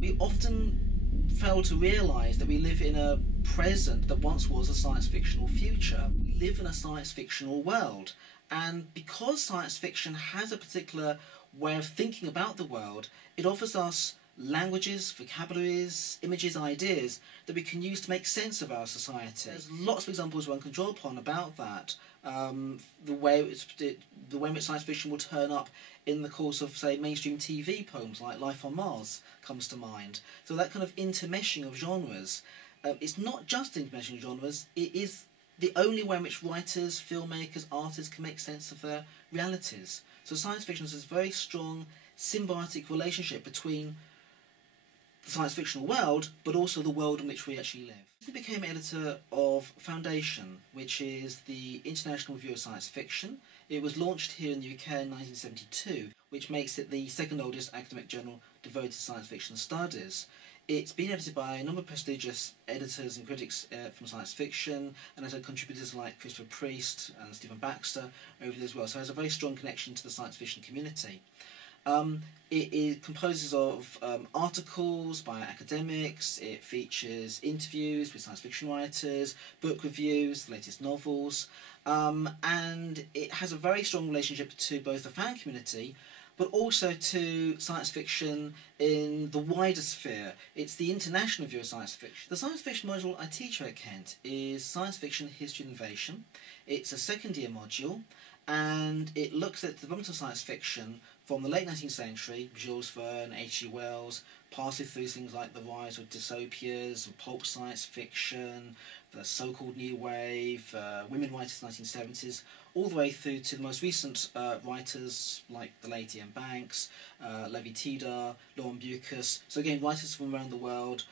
We often fail to realise that we live in a present that once was a science fictional future. We live in a science fictional world, and because science fiction has a particular way of thinking about the world, it offers us languages, vocabularies, images, ideas that we can use to make sense of our society. There's lots of examples one can draw upon about that. The way in which science fiction will turn up in the course of, say, mainstream TV poems like Life on Mars comes to mind. So that kind of intermeshing of genres, it's not just intermeshing of genres, it is the only way in which writers, filmmakers, artists can make sense of their realities. So science fiction is this very strong symbiotic relationship between the science fictional world, but also the world in which we actually live. He became editor of Foundation, which is the International Review of Science Fiction. It was launched here in the UK in 1972, which makes it the second oldest academic journal devoted to science fiction studies. It's been edited by a number of prestigious editors and critics from science fiction, and has had contributors like Christopher Priest and Stephen Baxter over there as well, so it has a very strong connection to the science fiction community. It composes of articles by academics, it features interviews with science fiction writers, book reviews, the latest novels, and it has a very strong relationship to both the fan community but also to science fiction in the wider sphere. It's the International Review of Science Fiction. The science fiction module I teach at Kent is Science Fiction, History and Innovation. It's a second year module, and it looks at the development of science fiction from the late 19th century, Jules Verne, H.G. Wells, passing through things like the rise of dystopias, pulp science fiction, the so-called New Wave, women writers in the 1970s, all the way through to the most recent writers like the late Ian Banks, Levi Tidhar, Lauren Bucas. So again, writers from around the world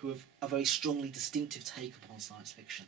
who have a very strongly distinctive take upon science fiction.